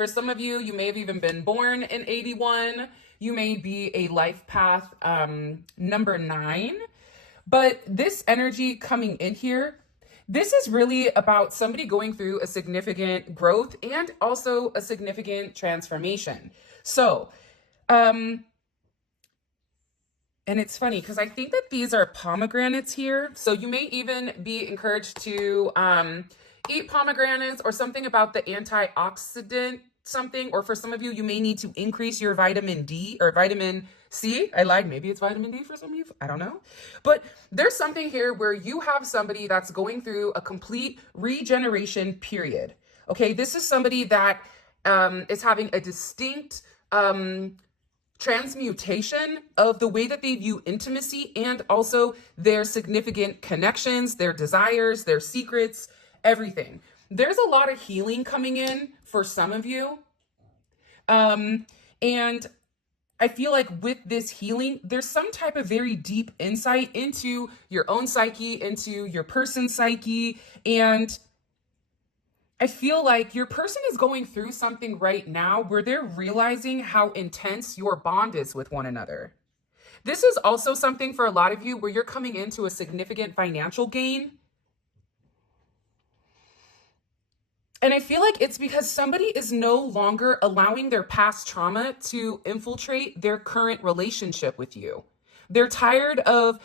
For some of you, you may have even been born in 81. You may be a life path number 9. But this energy coming in here, this is really about somebody going through a significant growth and also a significant transformation. So, and it's funny because I think that these are pomegranates here. So you may even be encouraged to eat pomegranates or something about the antioxidant something. Or for some of you, you may need to increase your vitamin D or vitamin C. I lied. Maybe it's vitamin D for some of you. I don't know. But there's something here where you have somebody that's going through a complete regeneration period. Okay, this is somebody that is having a distinct transmutation of the way that they view intimacy and also their significant connections, their desires, their secrets, everything. There's a lot of healing coming in for some of you. And I feel like with this healing, there's some type of very deep insight into your own psyche, into your person's psyche. And I feel like your person is going through something right now where they're realizing how intense your bond is with one another. This is also something for a lot of you where you're coming into a significant financial gain. And I feel like it's because somebody is no longer allowing their past trauma to infiltrate their current relationship with you. They're tired of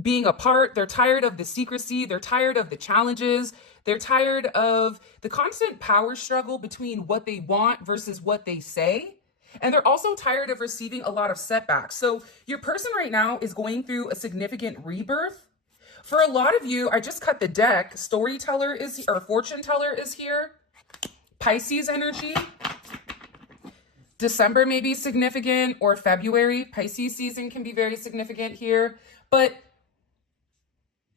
being apart. They're tired of the secrecy. They're tired of the challenges. They're tired of the constant power struggle between what they want versus what they say. And they're also tired of receiving a lot of setbacks. So your person right now is going through a significant rebirth. For a lot of you, I just cut the deck. Storyteller is, or fortune teller is here. Pisces energy. December may be significant, or February. Pisces season can be very significant here. But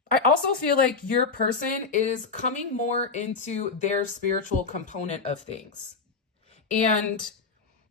I also feel like your person is coming more into their spiritual component of things. And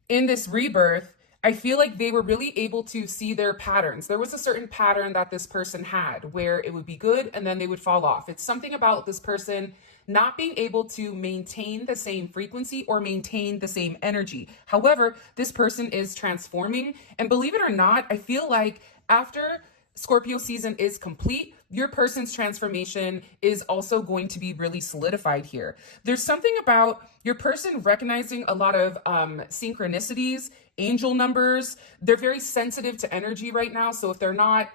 in this rebirth, I feel like they were really able to see their patterns. There was a certain pattern that this person had where it would be good and then they would fall off. It's something about this person not being able to maintain the same frequency or maintain the same energy. However, this person is transforming. And believe it or not, I feel like after Scorpio season is complete, your person's transformation is also going to be really solidified here. There's something about your person recognizing a lot of synchronicities, angel numbers. They're very sensitive to energy right now. So if they're not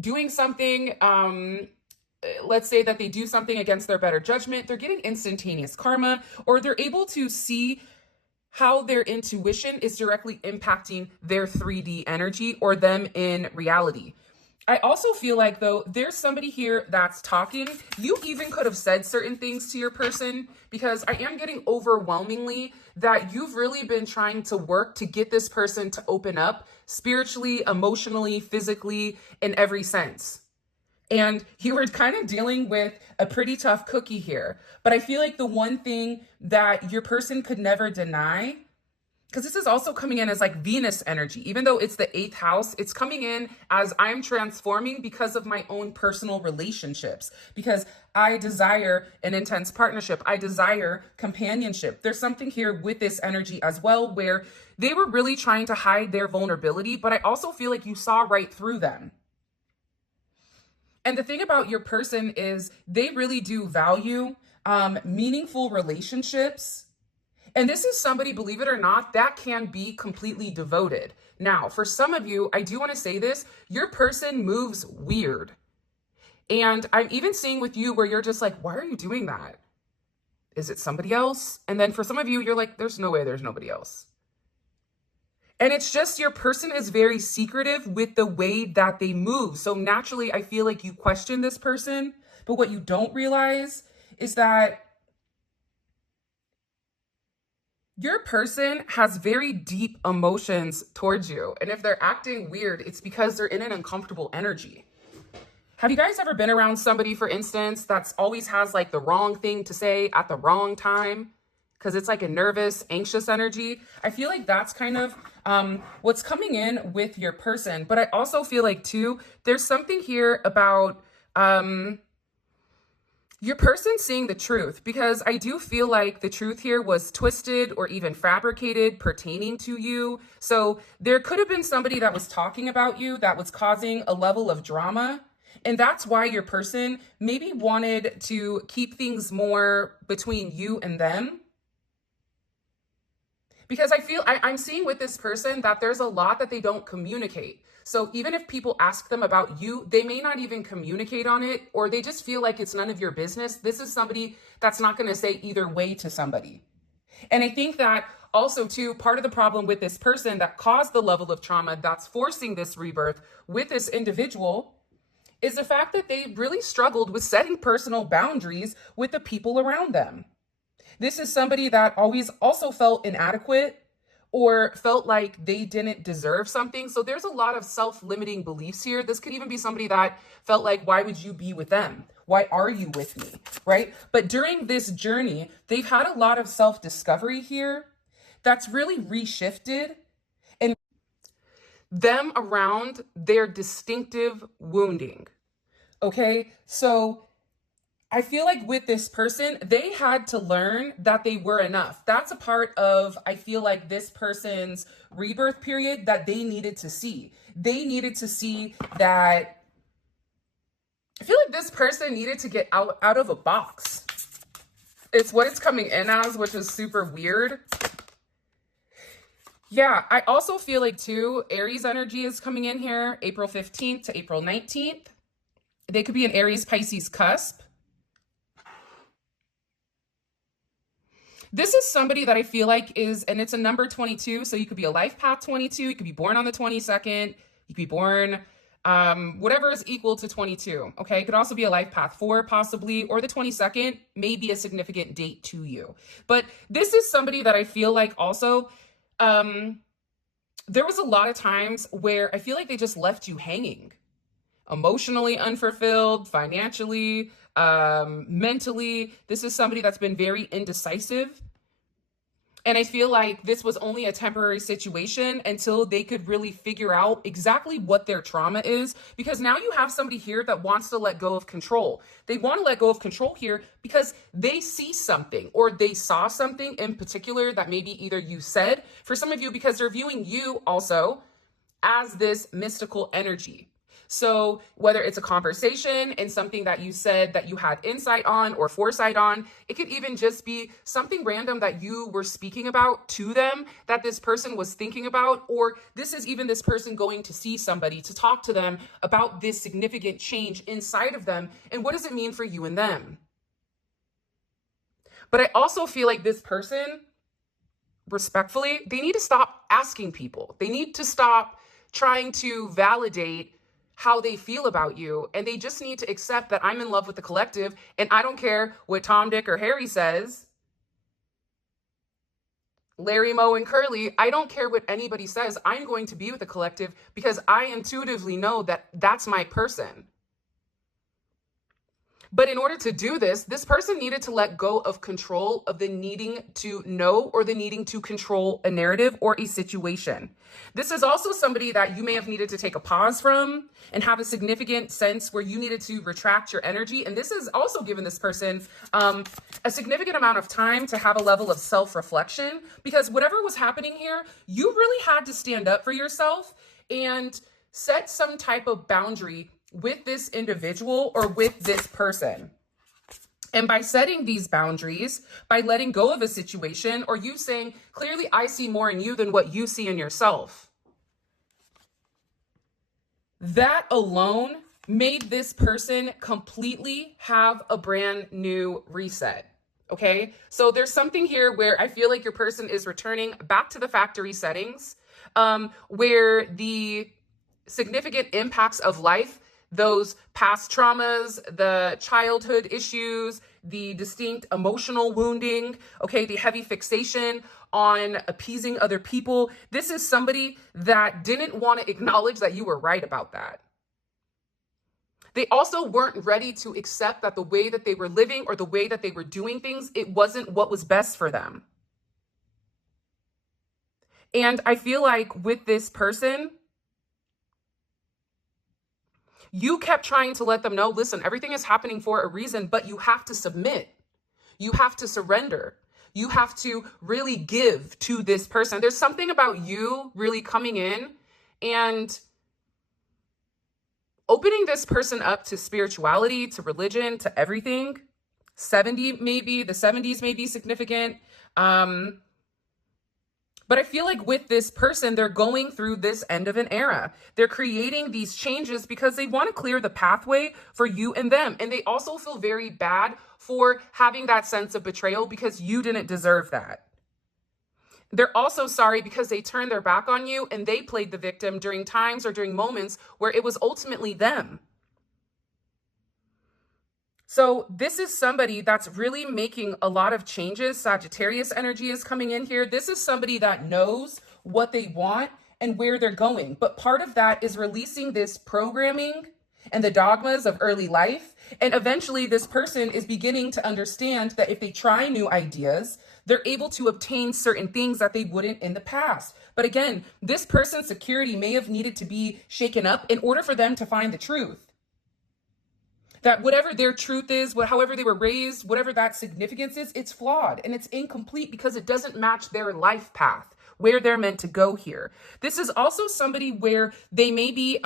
doing something, let's say that they do something against their better judgment, they're getting instantaneous karma, or they're able to see how their intuition is directly impacting their 3D energy or them in reality. I also feel like, though, there's somebody here that's talking. You even could have said certain things to your person, because I am getting overwhelmingly that you've really been trying to work to get this person to open up spiritually, emotionally, physically, in every sense. And you were kind of dealing with a pretty tough cookie here. But I feel like the one thing that your person could never deny, because this is also coming in as like Venus energy, even though it's the 8th house, it's coming in as I'm transforming because of my own personal relationships, because I desire an intense partnership. I desire companionship. There's something here with this energy as well, where they were really trying to hide their vulnerability, but I also feel like you saw right through them. And the thing about your person is they really do value meaningful relationships. And this is somebody, believe it or not, that can be completely devoted. Now, for some of you, I do want to say this, your person moves weird. And I'm even seeing with you where you're just like, why are you doing that? Is it somebody else? And then for some of you, you're like, there's no way there's nobody else. And it's just your person is very secretive with the way that they move. So naturally, I feel like you question this person. But what you don't realize is that your person has very deep emotions towards you. And if they're acting weird, it's because they're in an uncomfortable energy. Have you guys ever been around somebody, for instance, that's always has like the wrong thing to say at the wrong time? Because it's like a nervous, anxious energy. I feel like that's kind of what's coming in with your person. But I also feel like, too, there's something here about your person's seeing the truth, because I do feel like the truth here was twisted or even fabricated pertaining to you. So there could have been somebody that was talking about you that was causing a level of drama. And that's why your person maybe wanted to keep things more between you and them. Because I'm seeing with this person that there's a lot that they don't communicate. So even if people ask them about you, they may not even communicate on it, or they just feel like it's none of your business. This is somebody that's not going to say either way to somebody. And I think that also too, part of the problem with this person that caused the level of trauma that's forcing this rebirth with this individual is the fact that they really struggled with setting personal boundaries with the people around them. This is somebody that always also felt inadequate or felt like they didn't deserve something. So there's a lot of self-limiting beliefs here. This could even be somebody that felt like, why would you be with them? Why are you with me? Right? But during this journey, they've had a lot of self-discovery here that's really reshifted and them around their distinctive wounding. Okay? So I feel like with this person, they had to learn that they were enough. That's a part of, I feel like, this person's rebirth period that they needed to see. They needed to see that, I feel like this person needed to get out of a box. It's what it's coming in as, which is super weird. Yeah, I also feel like too, Aries energy is coming in here, April 15th to April 19th. They could be an Aries Pisces cusp. This is somebody that I feel like is, and it's a number 22, so you could be a life path 22, you could be born on the 22nd, you could be born whatever is equal to 22, okay? It could also be a life path 4 possibly, or the 22nd may be a significant date to you. But this is somebody that I feel like also, there was a lot of times where I feel like they just left you hanging. Emotionally unfulfilled, financially, mentally. This is somebody that's been very indecisive. And I feel like this was only a temporary situation until they could really figure out exactly what their trauma is. Because now you have somebody here that wants to let go of control. They want to let go of control here because they see something, or they saw something in particular that maybe either you said, for some of you, because they're viewing you also as this mystical energy. So whether it's a conversation and something that you said that you had insight on or foresight on, it could even just be something random that you were speaking about to them that this person was thinking about, or this is even this person going to see somebody to talk to them about this significant change inside of them and what does it mean for you and them. But I also feel like this person, respectfully, they need to stop asking people. They need to stop trying to validate how they feel about you. And they just need to accept that I'm in love with the collective. And I don't care what Tom, Dick, or Harry says. Larry, Moe, and Curly, I don't care what anybody says. I'm going to be with the collective because I intuitively know that that's my person. But in order to do this, this person needed to let go of control of the needing to know or the needing to control a narrative or a situation. This is also somebody that you may have needed to take a pause from and have a significant sense where you needed to retract your energy. And this has also given this person a significant amount of time to have a level of self-reflection, because whatever was happening here, you really had to stand up for yourself and set some type of boundary with this individual or with this person. And by setting these boundaries, by letting go of a situation, or you saying, clearly I see more in you than what you see in yourself, that alone made this person completely have a brand new reset. Okay, so there's something here where I feel like your person is returning back to the factory settings, where the significant impacts of life, those past traumas, the childhood issues, the distinct emotional wounding, okay, the heavy fixation on appeasing other people. This is somebody that didn't want to acknowledge that you were right about that. They also weren't ready to accept that the way that they were living or the way that they were doing things, it wasn't what was best for them. And I feel like with this person, You kept trying to let them know, listen, everything is happening for a reason, but you have to submit. You have to surrender. You have to really give to this person. There's something about you really coming in and opening this person up to spirituality, to religion, to everything. 70 maybe, the 70s may be significant. But I feel like with this person, they're going through this end of an era. They're creating these changes because they want to clear the pathway for you and them. And they also feel very bad for having that sense of betrayal because you didn't deserve that. They're also sorry because they turned their back on you and they played the victim during times or during moments where it was ultimately them. So this is somebody that's really making a lot of changes. Sagittarius energy is coming in here. This is somebody that knows what they want and where they're going. But part of that is releasing this programming and the dogmas of early life. And eventually this person is beginning to understand that if they try new ideas, they're able to obtain certain things that they wouldn't in the past. But again, this person's security may have needed to be shaken up in order for them to find the truth. That whatever their truth is, however they were raised, whatever that significance is, it's flawed and it's incomplete because it doesn't match their life path, where they're meant to go here. This is also somebody where they may be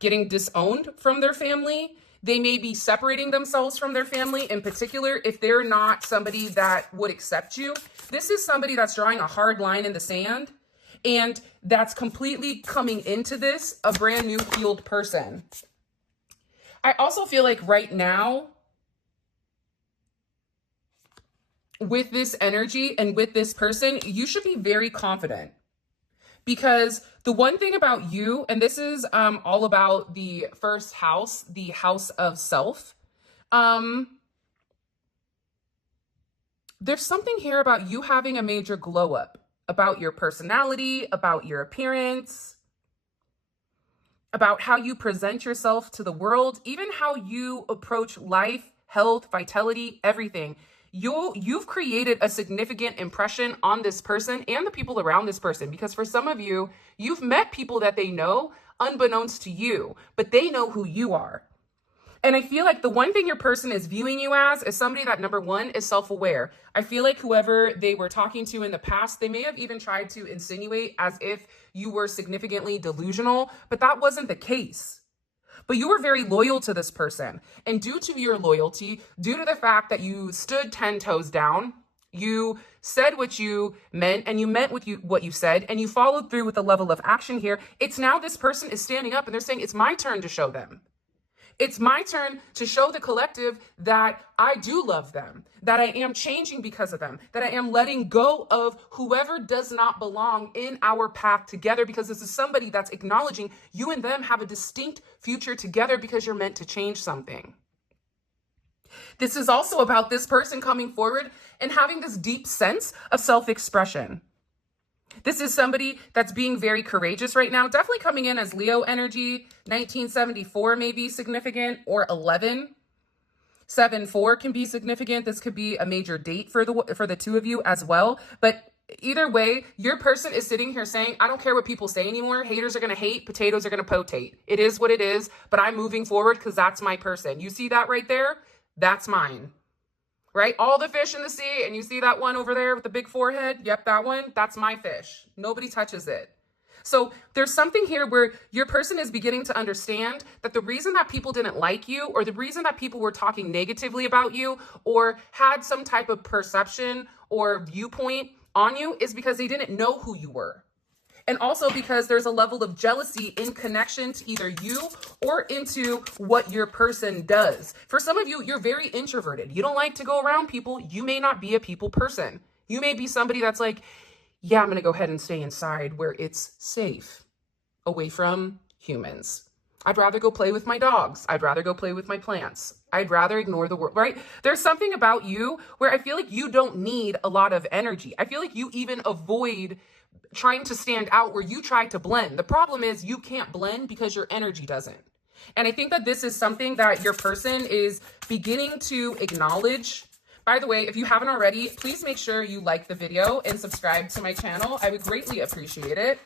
getting disowned from their family. They may be separating themselves from their family, in particular, if they're not somebody that would accept you. This is somebody that's drawing a hard line in the sand and that's completely coming into this a brand new healed person. I also feel like right now, with this energy and with this person, you should be very confident. Because the one thing about you, and this is all about the first house, the house of self, there's something here about you having a major glow up, about your personality, about your appearance, about how you present yourself to the world, even how you approach life, health, vitality, everything. You've created a significant impression on this person and the people around this person, because for some of you, you've met people that they know unbeknownst to you, but they know who you are. And I feel like the one thing your person is viewing you as is somebody that, number one, is self-aware. I feel like whoever they were talking to in the past, they may have even tried to insinuate as if you were significantly delusional, but that wasn't the case. But you were very loyal to this person. And due to your loyalty, due to the fact that you stood 10 toes down, you said what you meant and you meant what you said, and you followed through with the level of action here, it's now this person is standing up and they're saying, it's my turn to show them. It's my turn to show the collective that I do love them, that I am changing because of them, that I am letting go of whoever does not belong in our path together, because this is somebody that's acknowledging you and them have a distinct future together because you're meant to change something. This is also about this person coming forward and having this deep sense of self-expression. This is somebody that's being very courageous right now, definitely coming in as Leo energy. 1974 may be significant, or 11. 7-4 can be significant. This could be a major date for the two of you as well. But either way, your person is sitting here saying, I don't care what people say anymore. Haters are going to hate. Potatoes are going to potate. It is what it is, but I'm moving forward because that's my person. You see that right there? That's mine. Right? All the fish in the sea, and you see that one over there with the big forehead? Yep, that one, that's my fish. Nobody touches it. So there's something here where your person is beginning to understand that the reason that people didn't like you, or the reason that people were talking negatively about you, or had some type of perception or viewpoint on you, is because they didn't know who you were. And also because there's a level of jealousy in connection to either you or into what your person does. For some of you, you're very introverted. You don't like to go around people. You may not be a people person. You may be somebody that's like, yeah, I'm going to go ahead and stay inside where it's safe, away from humans. I'd rather go play with my dogs. I'd rather go play with my plants. I'd rather ignore the world, right? There's something about you where I feel like you don't need a lot of energy. I feel like you even avoid trying to stand out, where you try to blend. The problem is you can't blend because your energy doesn't. And I think that this is something that your person is beginning to acknowledge. By the way, if you haven't already, please make sure you like the video and subscribe to my channel. I would greatly appreciate it.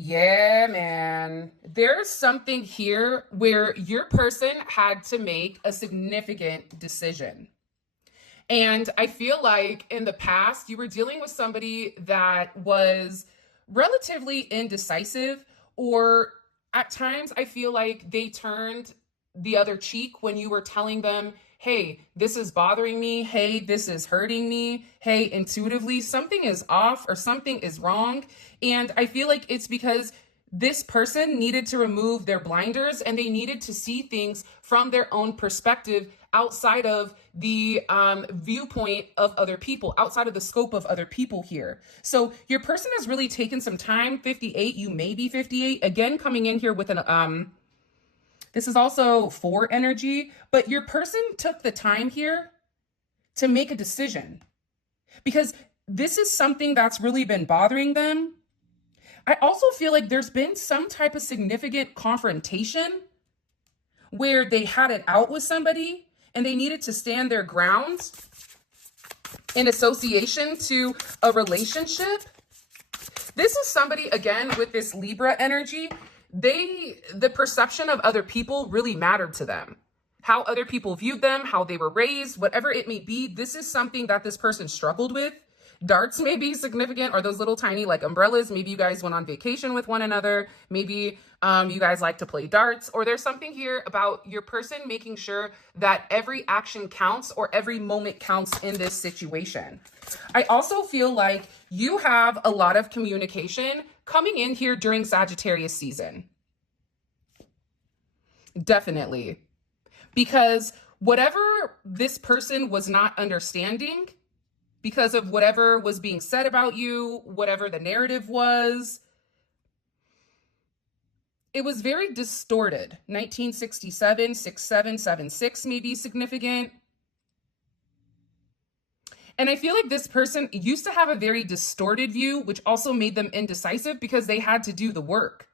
Yeah, man. There's something here where your person had to make a significant decision. And I feel like in the past, you were dealing with somebody that was relatively indecisive, or at times, I feel like they turned the other cheek when you were telling them, hey, this is bothering me. Hey, this is hurting me. Hey, intuitively, something is off or something is wrong. And I feel like it's because this person needed to remove their blinders and they needed to see things from their own perspective outside of the viewpoint of other people, outside of the scope of other people here. So your person has really taken some time. 58, you may be 58. Again, coming in here with an, this is also 4 energy, but your person took the time here to make a decision because this is something that's really been bothering them. I also feel like there's been some type of significant confrontation where they had it out with somebody and they needed to stand their ground in association to a relationship. This is somebody, again, with this Libra energy. The perception of other people really mattered to them. How other people viewed them, how they were raised, whatever it may be. This is something that this person struggled with. Darts may be significant, or those little tiny like umbrellas. Maybe you guys went on vacation with one another. Maybe you guys like to play darts, or there's something here about your person making sure that every action counts or every moment counts in this situation. I also feel like you have a lot of communication coming in here during Sagittarius season. Definitely. Because whatever this person was not understanding, because of whatever was being said about you, whatever the narrative was, it was very distorted. 1967, 67, 76 may be significant. And I feel like this person used to have a very distorted view, which also made them indecisive because they had to do the work.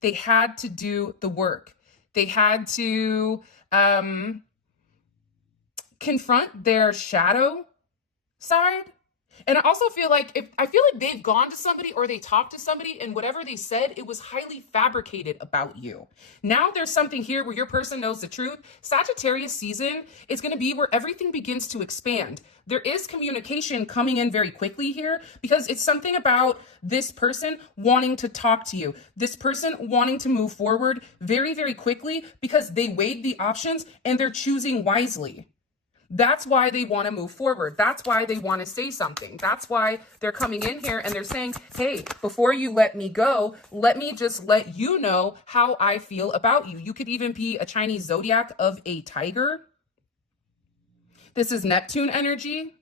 They had to do the work. They had to confront their shadow side. And I also feel like they've gone to somebody or they talked to somebody and whatever they said, it was highly fabricated about you. Now there's something here where your person knows the truth. Sagittarius season is going to be where everything begins to expand. There is communication coming in very quickly here because it's something about this person wanting to talk to you. This person wanting to move forward very, very quickly because they weighed the options and they're choosing wisely. That's why they want to move forward. That's why they want to say something. That's why they're coming in here and they're saying, hey, before you let me go, let me just let you know how I feel about you. You could even be a Chinese zodiac of a tiger. This is Neptune energy.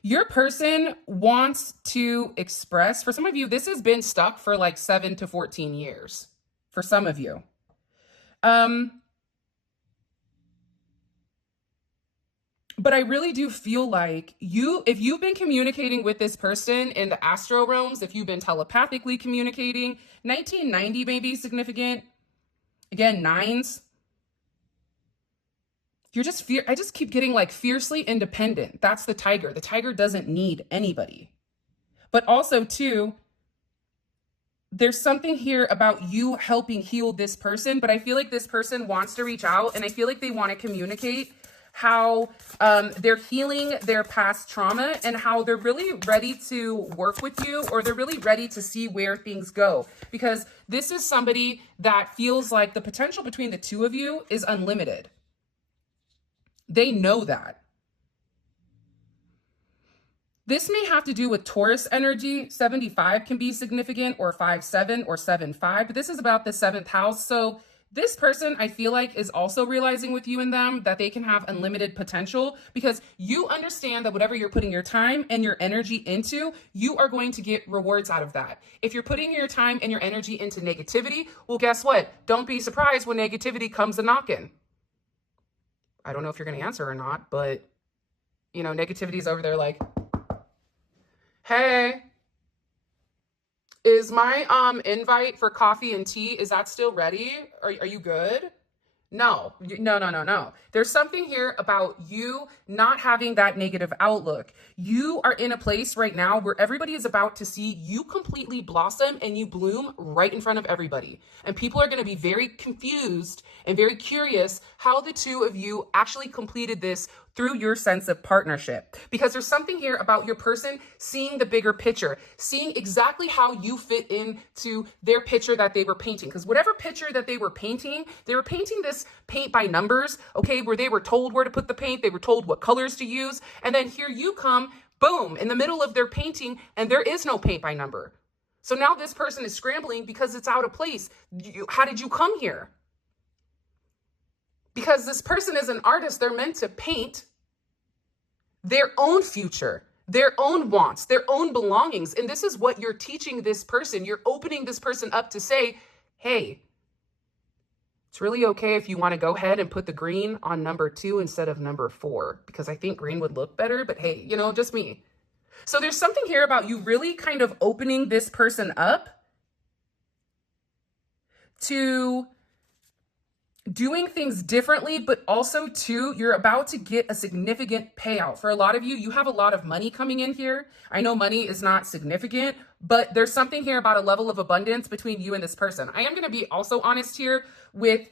Your person wants to express, for some of you, this has been stuck for like 7 to 14 years. For some of you. But I really do feel like if you've been communicating with this person in the astro realms, if you've been telepathically communicating, 1990 may be significant. Again, 9s. I just keep getting like fiercely independent. That's the tiger. The tiger doesn't need anybody. But also too, there's something here about you helping heal this person, but I feel like this person wants to reach out and I feel like they want to communicate how they're healing their past trauma and how they're really ready to work with you, or they're really ready to see where things go. Because this is somebody that feels like the potential between the two of you is unlimited. They know that. This may have to do with Taurus energy. 75 can be significant, or 5-7 or 7-5, but this is about the 7th house. So this person, I feel like, is also realizing with you and them that they can have unlimited potential because you understand that whatever you're putting your time and your energy into, you are going to get rewards out of that. If you're putting your time and your energy into negativity, well, guess what? Don't be surprised when negativity comes a knocking. I don't know if you're going to answer or not, but, you know, negativity's over there like, hey, is my invite for coffee and tea, is that still ready? Are you good? No. There's something here about you not having that negative outlook. You are in a place right now where everybody is about to see you completely blossom and you bloom right in front of everybody. And people are going to be very confused and very curious how the two of you actually completed this through your sense of partnership. Because there's something here about your person seeing the bigger picture, seeing exactly how you fit into their picture that they were painting. Because whatever picture that they were painting this paint by numbers, okay, where they were told where to put the paint, they were told what colors to use, and then here you come, boom, in the middle of their painting, and there is no paint by number. So now this person is scrambling because it's out of place. How did you come here? Because this person is an artist, they're meant to paint their own future, their own wants, their own belongings. And this is what you're teaching this person. You're opening this person up to say, hey, it's really okay if you want to go ahead and put the green on number 2 instead of number 4, because I think green would look better, but hey, just me. So there's something here about you really kind of opening this person up to doing things differently, but also too, you're about to get a significant payout. For a lot of you, you have a lot of money coming in here. I know money is not significant, but there's something here about a level of abundance between you and this person. I am going to be also honest here with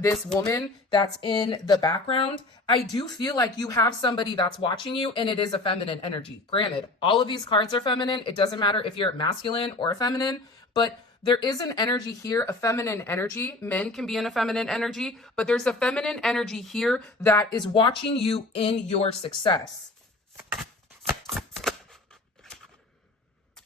this woman that's in the background. I do feel like you have somebody that's watching you, and it is a feminine energy. Granted, all of these cards are feminine. It doesn't matter if you're masculine or feminine, but there is an energy here, a feminine energy. Men can be in a feminine energy, but there's a feminine energy here that is watching you in your success.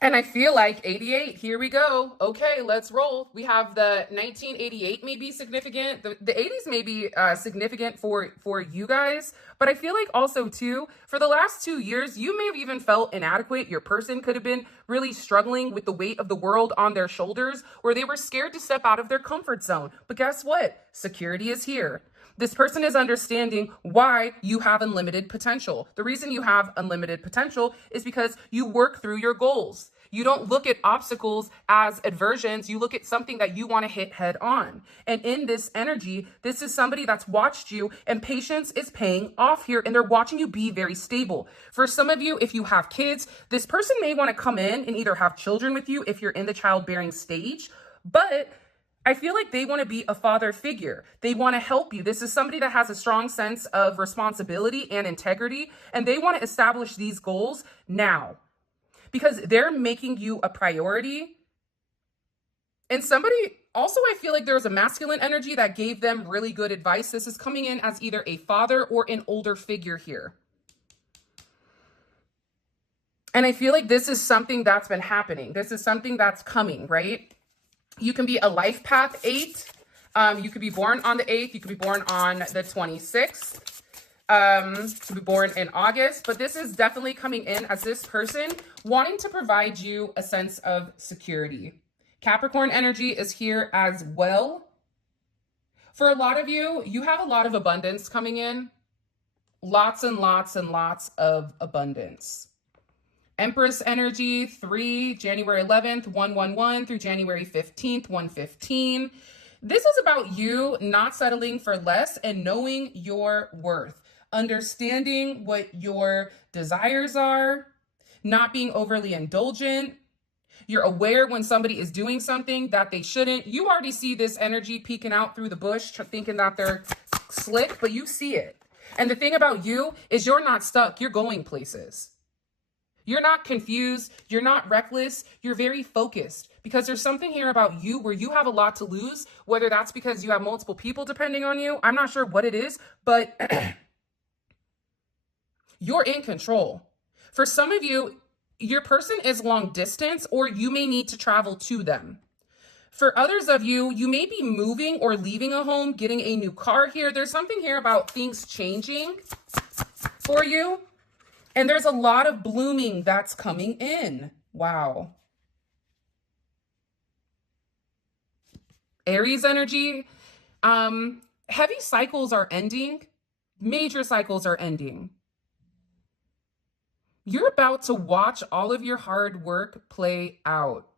And I feel like 88, here we go. Okay, let's roll. We have the 1988 may be significant. The 80s may be significant for you guys. But I feel like also too, for the last 2 years, you may have even felt inadequate. Your person could have been really struggling with the weight of the world on their shoulders, where they were scared to step out of their comfort zone. But guess what? Security is here. This person is understanding why you have unlimited potential. The reason you have unlimited potential is because you work through your goals. You don't look at obstacles as aversions. You look at something that you want to hit head on. And in this energy, this is somebody that's watched you, and patience is paying off here, and they're watching you be very stable. For some of you, if you have kids, this person may want to come in and either have children with you if you're in the childbearing stage, but I feel like they want to be a father figure. They want to help you. This is somebody that has a strong sense of responsibility and integrity, and they want to establish these goals now because they're making you a priority. And somebody also, I feel like there's a masculine energy that gave them really good advice. This is coming in as either a father or an older figure here. And I feel like this is something that's been happening. This is something that's coming, right? You can be a life path 8. You could be born on the 8th. You could be born on the 26th. You could be born in August. But this is definitely coming in as this person wanting to provide you a sense of security. Capricorn energy is here as well. For a lot of you, you have a lot of abundance coming in. Lots and lots and lots of abundance. Empress energy, 3, January 11th, 111 through January 15th, 115. This is about you not settling for less and knowing your worth, understanding what your desires are, not being overly indulgent. You're aware when somebody is doing something that they shouldn't. You already see this energy peeking out through the bush, thinking that they're slick, but you see it. And the thing about you is you're not stuck. You're going places. You're not confused. You're not reckless. You're very focused because there's something here about you where you have a lot to lose, whether that's because you have multiple people depending on you. I'm not sure what it is, but you're in control. For some of you, your person is long distance or you may need to travel to them. For others of you, you may be moving or leaving a home, getting a new car here. There's something here about things changing for you. And there's a lot of blooming that's coming in. Wow. Aries energy. Heavy cycles are ending. Major cycles are ending. You're about to watch all of your hard work play out.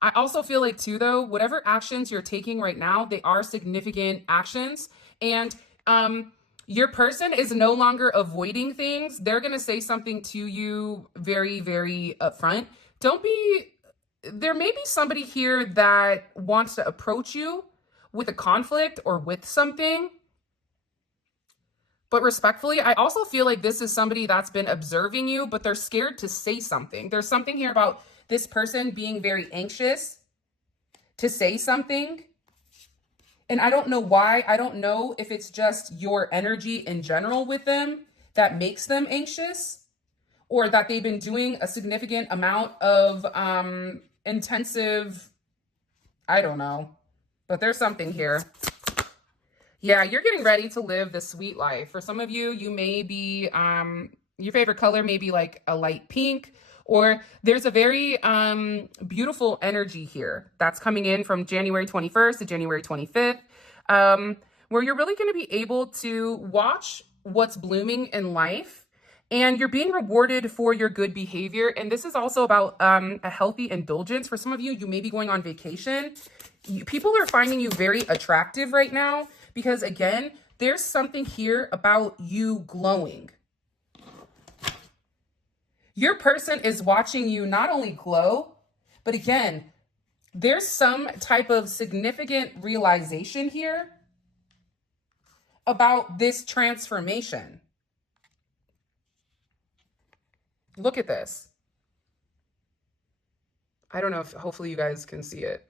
I also feel like too, though, whatever actions you're taking right now, they are significant actions. And your person is no longer avoiding things. They're going to say something to you very, very upfront. Don't be, there may be somebody here that wants to approach you with a conflict or with something. But respectfully, I also feel like this is somebody that's been observing you, but they're scared to say something. There's something here about this person being very anxious to say something. And I don't know why. I don't know if it's just your energy in general with them that makes them anxious, or that they've been doing a significant amount of intensive, I don't know, but there's something here. Yeah, you're getting ready to live the sweet life. For some of you, you may be, your favorite color may be like a light pink, or there's a very beautiful energy here that's coming in from January 21st to January 25th, where you're really going to be able to watch what's blooming in life, and you're being rewarded for your good behavior. And this is also about a healthy indulgence. For some of you, you may be going on vacation. People are finding you very attractive right now, because again, there's something here about you glowing. Your person is watching you not only glow, but again, there's some type of significant realization here about this transformation. Look at this. I don't know if, hopefully you guys can see it.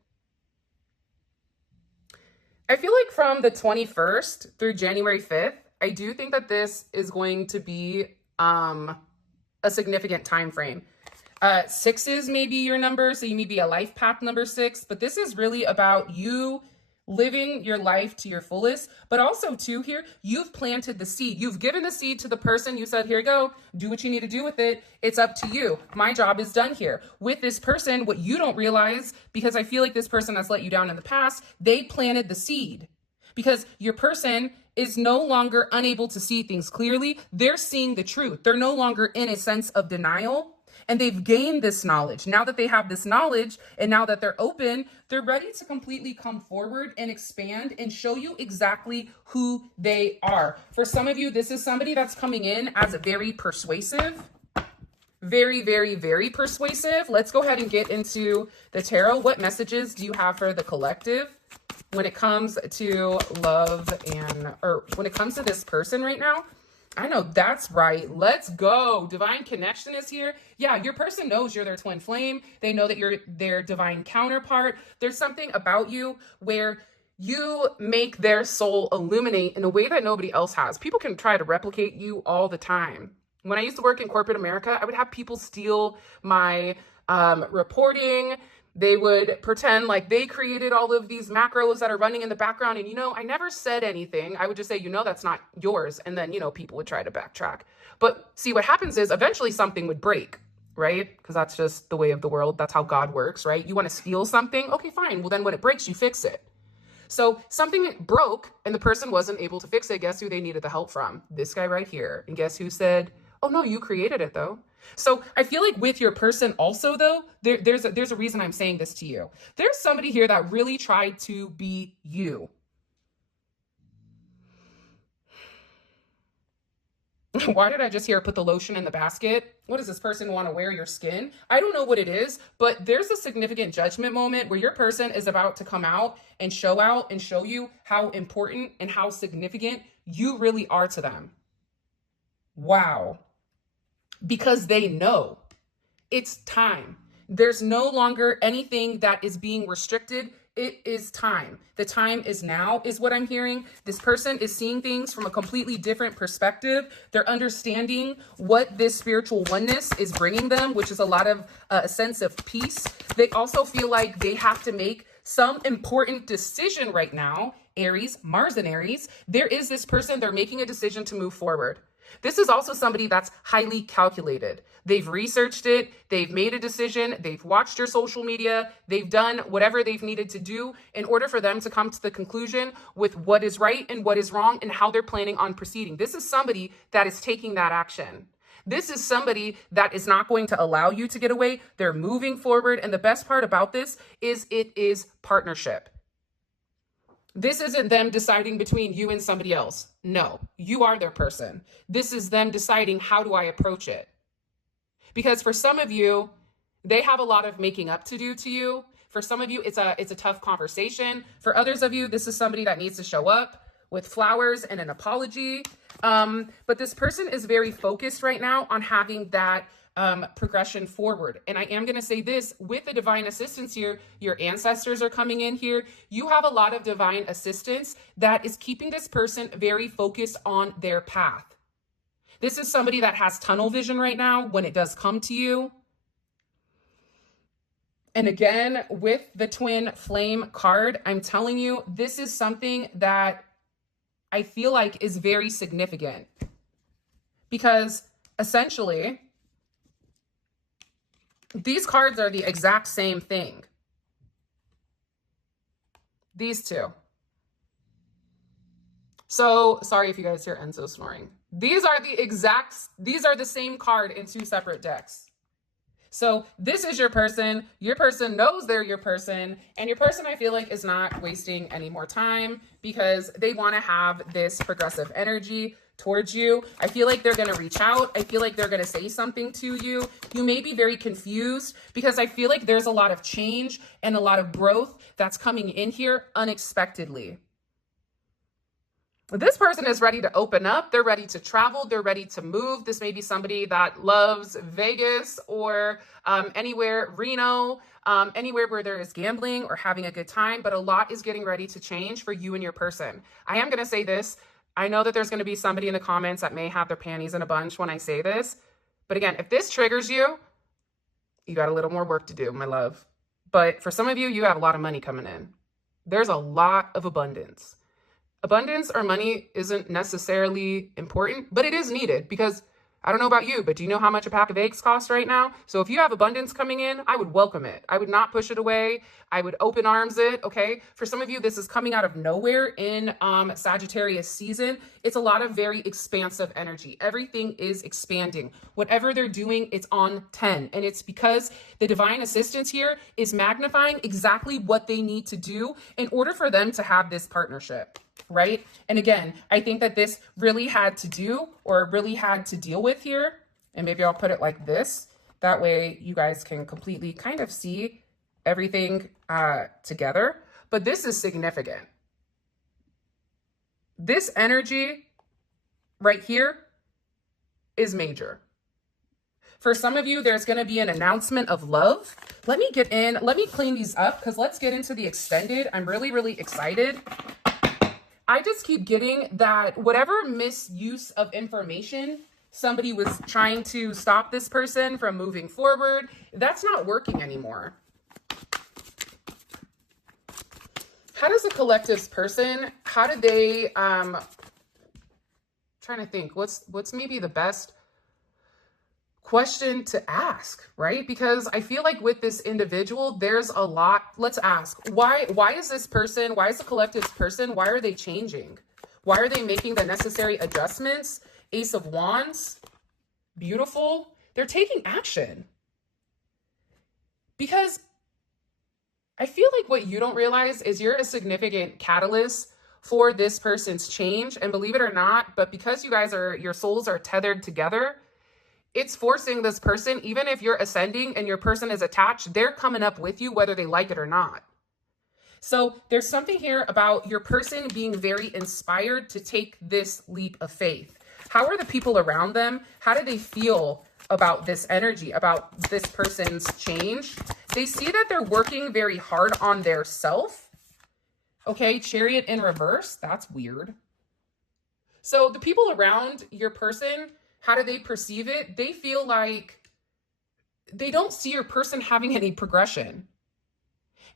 I feel like from the 21st through January 5th, I do think that this is going to be a significant time frame. Sixes may be your number, so you may be a life path number 6, but this is really about you living your life to your fullest. But also too here, you've planted the seed. You've given the seed to the person. You said, here you go, do what you need to do with it. It's up to you. My job is done here. With this person, what you don't realize, because I feel like this person has let you down in the past, they planted the seed. Because your person is no longer unable to see things clearly. They're seeing the truth. They're no longer in a sense of denial. And they've gained this knowledge. Now that they have this knowledge, and now that they're open, they're ready to completely come forward and expand and show you exactly who they are. For some of you, this is somebody that's coming in as a very persuasive, very, very, very persuasive. Let's go ahead and get into the tarot. What messages do you have for the collective when it comes to love or when it comes to this person right now? I know that's right. Let's go. Divine connection is here. Yeah, your person knows you're their twin flame. They know that you're their divine counterpart. There's something about you where you make their soul illuminate in a way that nobody else has. People can try to replicate you all the time. When I used to work in corporate America, I would have people steal my reporting. They would pretend like they created all of these macros that are running in the background. And, I never said anything. I would just say, that's not yours. And then, people would try to backtrack. But see, what happens is eventually something would break, right? Because that's just the way of the world. That's how God works, right? You want to steal something? Okay, fine. Well, then when it breaks, you fix it. So something broke and the person wasn't able to fix it. Guess who they needed the help from? This guy right here. And guess who said, oh, no, you created it, though. So I feel like with your person also, though, there's a reason I'm saying this to you. There's somebody here that really tried to be you. Why did I just hear put the lotion in the basket? What does this person want to wear your skin? I don't know what it is, but there's a significant judgment moment where your person is about to come out and show you how important and how significant you really are to them. Wow. Because they know it's time. There's no longer anything that is being restricted. It is time. The time is now, is what I'm hearing. This person is seeing things from a completely different perspective. They're understanding what this spiritual oneness is bringing them, which is a lot of a sense of peace. They also feel like they have to make some important decision right now. Aries, Mars and Aries, there is this person, they're making a decision to move forward. This is also somebody that's highly calculated. They've researched it. They've made a decision. They've watched your social media. They've done whatever they've needed to do in order for them to come to the conclusion with what is right and what is wrong and how they're planning on proceeding. This is somebody that is taking that action. This is somebody that is not going to allow you to get away. They're moving forward. And the best part about this is it is partnership. This isn't them deciding between you and somebody else. No, you are their person. This is them deciding, how do I approach it? Because for some of you, they have a lot of making up to do to you. For some of you, it's a tough conversation. For others of you, this is somebody that needs to show up with flowers and an apology. But this person is very focused right now on having that progression forward. And I am going to say this, with the divine assistance here, your ancestors are coming in here. You have a lot of divine assistance that is keeping this person very focused on their path. This is somebody that has tunnel vision right now when it does come to you. And again, with the twin flame card, I'm telling you, this is something that I feel like is very significant, because essentially these cards are the exact same thing. These two. So sorry if you guys hear Enzo snoring. These are the same card in two separate decks. So this is your person. Your person knows they're your person. And your person, I feel like, is not wasting any more time because they want to have this progressive energy towards you. I feel like they're going to reach out. I feel like they're going to say something to you. You may be very confused because I feel like there's a lot of change and a lot of growth that's coming in here unexpectedly. This person is ready to open up. They're ready to travel. They're ready to move. This may be somebody that loves Vegas or anywhere, Reno, anywhere where there is gambling or having a good time, but a lot is getting ready to change for you and your person. I am going to say this. I know that there's going to be somebody in the comments that may have their panties in a bunch when I say this, but again, if this triggers you, you got a little more work to do, my love. But for some of you, you have a lot of money coming in. There's a lot of abundance. Abundance or money isn't necessarily important, but it is needed because I don't know about you, but do you know how much a pack of eggs costs right now? So if you have abundance coming in, I would welcome it. I would not push it away. I would open arms it, okay? For some of you, this is coming out of nowhere in Sagittarius season. It's a lot of very expansive energy. Everything is expanding. Whatever they're doing, it's on 10. And it's because the divine assistance here is magnifying exactly what they need to do in order for them to have this partnership. Right? And again, I think that this really had to do or really had to deal with here. And maybe I'll put it like this. That way you guys can completely kind of see everything together. But this is significant. This energy right here is major. For some of you, there's going to be an announcement of love. Let me get in. Let me clean these up because let's get into the extended. I'm really, really excited. I just keep getting that whatever misuse of information somebody was trying to stop this person from moving forward, that's not working anymore. How does a collective's person, how do they, trying to think, what's maybe the best question to ask, right? Because I feel like with this individual, there's a lot. Let's ask, why is this person, why is the collective's person, why are they changing? Why are they making the necessary adjustments? Ace of Wands, beautiful. They're taking action. Because I feel like what you don't realize is you're a significant catalyst for this person's change. And believe it or not, but because you guys your souls are tethered together, it's forcing this person, even if you're ascending and your person is attached, they're coming up with you whether they like it or not. So there's something here about your person being very inspired to take this leap of faith. How are the people around them? How do they feel about this energy, about this person's change? They see that they're working very hard on their self. Okay, Chariot in reverse. That's weird. So the people around your person, how do they perceive it? They feel like they don't see your person having any progression.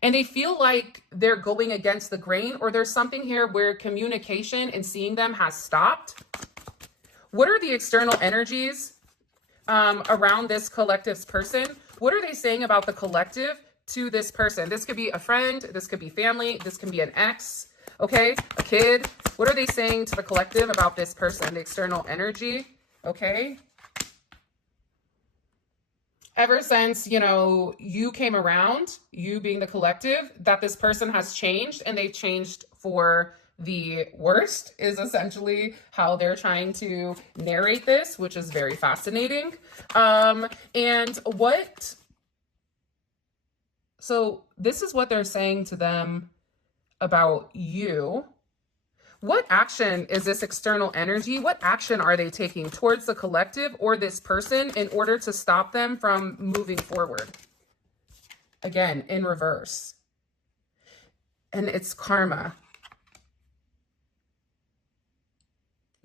And they feel like they're going against the grain, or there's something here where communication and seeing them has stopped. What are the external energies around this collective's person? What are they saying about the collective to this person? This could be a friend. This could be family. This can be an ex, okay? A kid. What are they saying to the collective about this person, the external energy? Okay. Ever since, you know, you came around, you being the collective, that this person has changed, and they've changed for the worst is essentially how they're trying to narrate this, which is very fascinating. And what, so this is what they're saying to them about you. What action is this external energy? What action are they taking towards the collective or this person in order to stop them from moving forward? Again, in reverse. And it's karma.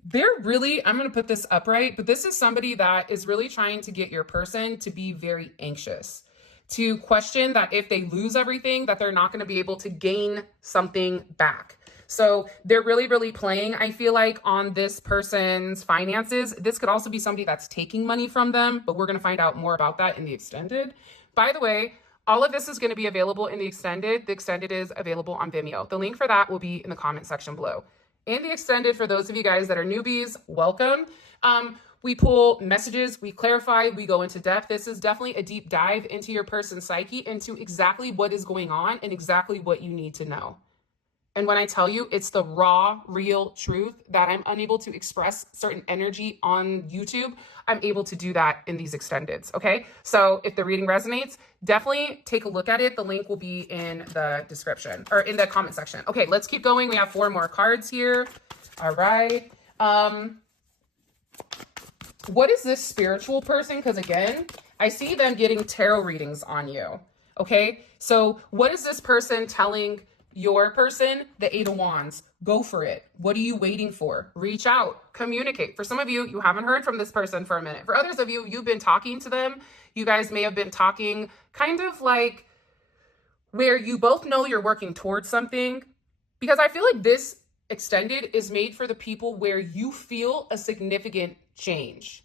They're really, I'm going to put this upright, but this is somebody that is really trying to get your person to be very anxious, to question that if they lose everything, that they're not going to be able to gain something back. So they're really, really playing, I feel like, on this person's finances. This could also be somebody that's taking money from them, but we're going to find out more about that in the extended. By the way, all of this is going to be available in the extended. The extended is available on Vimeo. The link for that will be in the comment section below. In the extended, for those of you guys that are newbies, welcome. We pull messages, we clarify, we go into depth. This is definitely a deep dive into your person's psyche, into exactly what is going on and exactly what you need to know. And when I tell you it's the raw, real truth that I'm unable to express certain energy on YouTube, I'm able to do that in these extendeds, okay? So if the reading resonates, definitely take a look at it. The link will be in the description or in the comment section. Okay, let's keep going. We have 4 more cards here. All right. What is this spiritual person? Because again, I see them getting tarot readings on you, okay? So what is this person telling your person? The 8 of Wands. Go for it. What are you waiting for? Reach out, communicate. For some of you, you haven't heard from this person for a minute. For others of you, you've been talking to them. You guys may have been talking kind of like where you both know you're working towards something, because I feel like this extended is made for the people where you feel a significant change.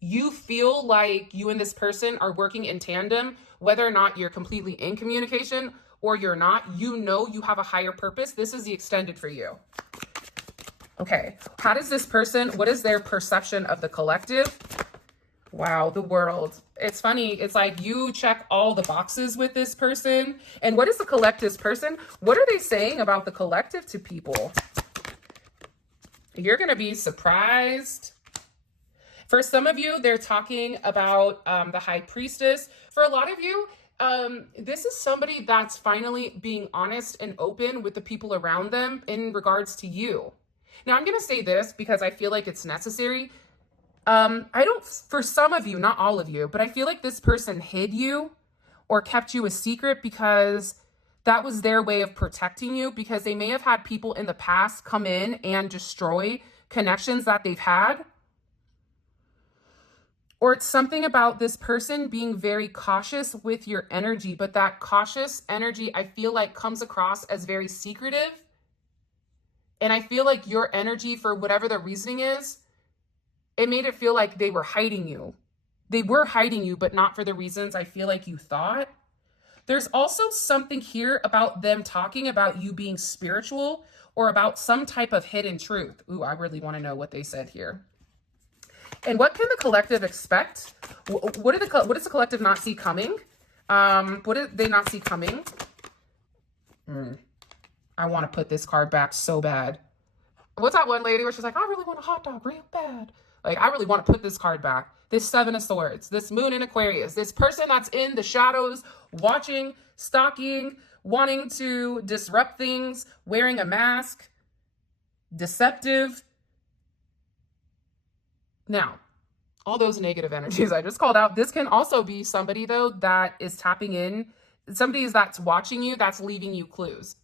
You feel like you and this person are working in tandem, whether or not you're completely in communication or you're not. You know you have a higher purpose. This is the extended for you. Okay, how does this person, what is their perception of the collective? Wow, the World. It's funny. It's like you check all the boxes with this person. And what is the collective's person? What are they saying about the collective to people? You're going to be surprised. For some of you, they're talking about the High Priestess. For a lot of you, this is somebody that's finally being honest and open with the people around them in regards to you. Now, I'm going to say this because I feel like it's necessary. For some of you, not all of you, but I feel like this person hid you or kept you a secret because that was their way of protecting you, because they may have had people in the past come in and destroy connections that they've had. Or it's something about this person being very cautious with your energy, but that cautious energy, I feel like, comes across as very secretive. And I feel like your energy, for whatever the reasoning is, it made it feel like they were hiding you. They were hiding you, but not for the reasons I feel like you thought. There's also something here about them talking about you being spiritual or about some type of hidden truth. Ooh, I really want to know what they said here. And what can the collective expect? What does the collective not see coming? What did they not see coming? I want to put this card back so bad. What's that one lady where she's like, I really want a hot dog real bad. Like, I really want to put this card back. This 7 of Swords, this Moon in Aquarius, this person that's in the shadows, watching, stalking, wanting to disrupt things, wearing a mask, deceptive. Now, all those negative energies I just called out, this can also be somebody, though, that is tapping in. Somebody that's watching you, that's leaving you clues.